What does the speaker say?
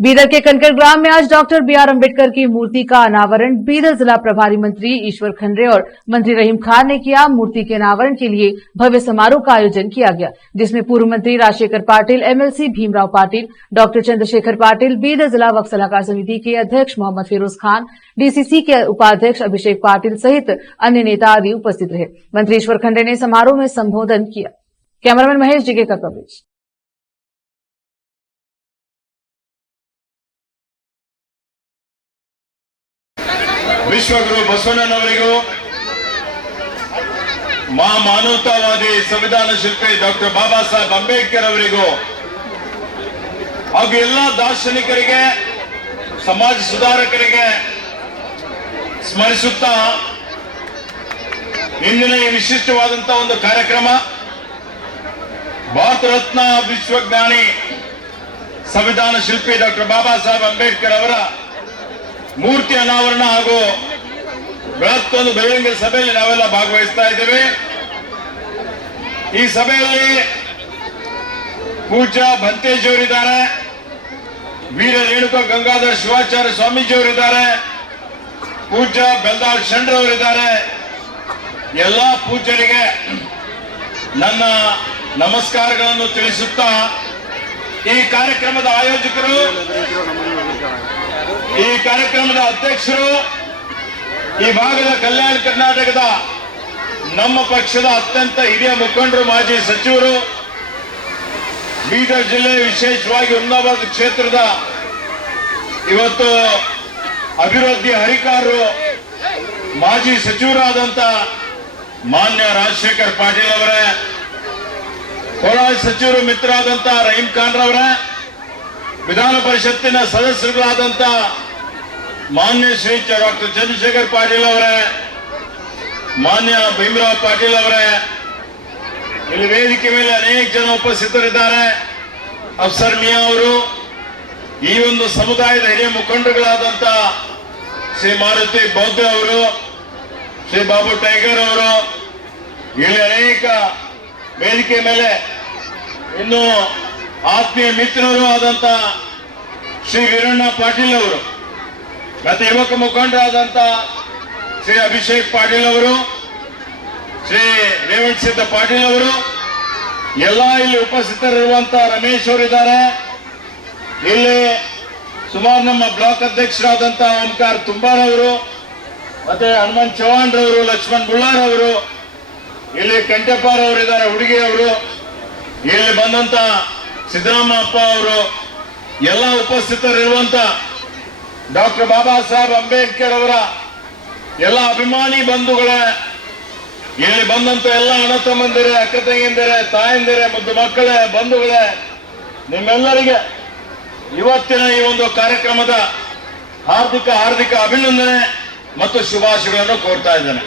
बीदर के कनकर ग्राम में आज डॉक्टर बीआर अम्बेडकर की मूर्ति का अनावरण बीदर जिला प्रभारी मंत्री ईश्वर खंडरे और मंत्री रहीम खान ने किया। मूर्ति के अनावरण के लिए भव्य समारोह का आयोजन किया गया, जिसमें पूर्व मंत्री राजशेखर पाटिल, एमएलसी भीमराव पाटिल, डॉक्टर चंद्रशेखर पाटिल, बीदर जिला वक्फ सलाहकार समिति के अध्यक्ष मोहम्मद फिरोज खान, डीसीसी के उपाध्यक्ष अभिषेक पाटिल सहित अन्य नेता आदि उपस्थित रहे। मंत्री ईश्वर खंडरे ने समारोह में संबोधन किया। कैमरामैन महेश जिगे का कवरेज। विश्वगुरु बसवಣ್ಣनवरिಗೂ ಮಾನವತಾವಾದಿ ಸಂವಿಧಾನ ಶಿಲ್ಪಿ ಡಾಕ್ಟರ್ ಬಾಬಾ ಸಾಹೇಬ್ ಅಂಬೇಡ್ಕರ್ ಅವರಿಗೂ ಹಾಗೂ ಎಲ್ಲ ದಾರ್ಶನಿಕರಿಗೆ ಸಮಾಜ ಸುಧಾರಕರಿಗೆ ಸ್ಮರಿಸುತ್ತಾ ಇಂದಿನ ಈ ವಿಶಿಷ್ಟವಾದಂತಹ ಒಂದು ಕಾರ್ಯಕ್ರಮ ಭಾರತ ರತ್ನ ವಿಶ್ವಜ್ಞಾನಿ ಸಂವಿಧಾನ ಶಿಲ್ಪಿ ಡಾಕ್ಟರ್ ಬಾಬಾ ಸಾಹೇಬ್ ಅಂಬೇಡ್ಕರ್ ಅವರ ಮೂರ್ತಿ ಅನಾವರಣ ಹಾಗೂ ಬೃಹತ್ತೊಂದು ಬಹಿರಂಗ ಸಭೆಯಲ್ಲಿ ನಾವೆಲ್ಲ ಭಾಗವಹಿಸ್ತಾ ಇದ್ದೇವೆ। ಈ ಸಭೆಯಲ್ಲಿ ಪೂಜ್ಯ ಬಂತೇಜಿಯವರಿದ್ದಾರೆ, ವೀರ ರೇಣುಕಾ ಗಂಗಾಧರ ಶಿವಾಚಾರ್ಯ ಸ್ವಾಮೀಜಿಯವರಿದ್ದಾರೆ, ಪೂಜ್ಯ ಬೆಲ್ದಾಳ್ ಶಂಡ್ರವರಿದ್ದಾರೆ। ಎಲ್ಲ ಪೂಜ್ಯರಿಗೆ ನನ್ನ ನಮಸ್ಕಾರಗಳನ್ನು ತಿಳಿಸುತ್ತಾ ಈ ಕಾರ್ಯಕ್ರಮದ ಆಯೋಜಕರು, ಈ ಕಾರ್ಯಕ್ರಮದ ಅಧ್ಯಕ್ಷರು, ಈ ಭಾಗದ ಕಲ್ಯಾಣ ಕರ್ನಾಟಕದ ನಮ್ಮ ಪಕ್ಷದ ಅತ್ಯಂತ ಹಿರಿಯ ಮುಖಂಡರು, ಮಾಜಿ ಸಚಿವರು, ಬೀದರ್ ಜಿಲ್ಲೆ ವಿಶೇಷವಾಗಿ ಹುಮ್ನಾಬಾದ್ ಕ್ಷೇತ್ರದ ಇವತ್ತು ಅಭಿವೃದ್ಧಿ ಹರಿಕಾರರು, ಮಾಜಿ ಸಚಿವರಾದಂತ ಮಾನ್ಯ ರಾಜಶೇಖರ್ ಪಾಟೀಲ್ ಅವರೇ, ಕೋಲಾರ ಸಚಿವರು ಮಿತ್ರರಾದಂತ ರಹೀಂ ಖಾನ್ ರವರೇ, ವಿಧಾನ ಪರಿಷತ್ತಿನ ಸದಸ್ಯರುಗಳಾದಂತ ಮಾನ್ಯ ಶ್ರೀ ಡಾಕ್ಟರ್ ಚಂದ್ರಶೇಖರ್ ಪಾಟೀಲ್ ಅವರೇ, ಮಾನ್ಯ ಭೀಮರಾವ್ ಪಾಟೀಲ್ ಅವರೇ, ಇಲ್ಲಿ ವೇದಿಕೆ ಮೇಲೆ ಅನೇಕ ಜನ ಉಪಸ್ಥಿತರಿದ್ದಾರೆ, ಅಫ್ಸರ್ ಮಿಯಾ ಅವರು, ಈ ಒಂದು ಸಮುದಾಯದ ಹಿರಿಯ ಮುಖಂಡರುಗಳಾದಂತ ಶ್ರೀ ಮಾರುತಿ ಬೌದ್ಧ ಅವರು, ಶ್ರೀ ಬಾಬು ಟೈಗರ್ ಅವರು, ಇಲ್ಲಿ ಅನೇಕ ವೇದಿಕೆ ಮೇಲೆ ಇನ್ನು ಆತ್ಮೀಯ ಮಿತ್ರರು ಆದಂತ ಶ್ರೀ ವೀರಣ್ಣ ಪಾಟೀಲ್ ಅವರು, ಮತ್ತೆ ಯುವಕ ಮುಖಂಡರಾದಂತ ಶ್ರೀ ಅಭಿಷೇಕ್ ಪಾಟೀಲ್ ಅವರು, ಶ್ರೀ ರೇವಣ್ ಸಿದ್ಧ ಪಾಟೀಲ್ ಅವರು, ಎಲ್ಲ ಇಲ್ಲಿ ಉಪಸ್ಥಿತರಿರುವಂತ ರಮೇಶ್ ಅವರಿದ್ದಾರೆ। ಇಲ್ಲಿ ಸುಮಾರು ನಮ್ಮ ಬ್ಲಾಕ್ ಅಧ್ಯಕ್ಷರಾದಂತ ಓಂಕಾರ ತುಂಬಾರ್ ಅವರು, ಮತ್ತೆ ಹನುಮಂತ್ ಚೌಹಾಣ್ ರವರು, ಲಕ್ಷ್ಮಣ್ ಬುಳ್ಳಾರ್ ಅವರು, ಇಲ್ಲಿ ಕಂಠಪಾರ್ ಅವರಿದ್ದಾರೆ, ಹುಡುಗಿ ಅವರು, ಇಲ್ಲಿ ಬಂದಂತ ಸಿದ್ದರಾಮಪ್ಪ ಅವರು, ಎಲ್ಲ ಉಪಸ್ಥಿತರಿರುವಂತ ಡಾಕ್ಟರ್ ಬಾಬಾ ಸಾಹೇಬ್ ಅಂಬೇಡ್ಕರ್ ಅವರ ಎಲ್ಲ ಅಭಿಮಾನಿ ಬಂಧುಗಳೇ, ಇಲ್ಲಿ ಬಂದಂತ ಎಲ್ಲ ಅಣ್ಣ ತಮ್ಮಂದಿರೇ, ಅಕ್ಕ ತಂಗಿಯಂದಿರೇ, ತಾಯಂದಿರೇ, ಮುದ್ದು ಮಕ್ಕಳೇ, ಬಂಧುಗಳೇ, ನಿಮ್ಮೆಲ್ಲರಿಗೆ ಇವತ್ತಿನ ಈ ಒಂದು ಕಾರ್ಯಕ್ರಮದ ಹಾರ್ದಿಕ ಅಭಿನಂದನೆ ಮತ್ತು ಶುಭಾಶಯಗಳನ್ನು ಕೋರ್ತಾ ಇದ್ದೇನೆ।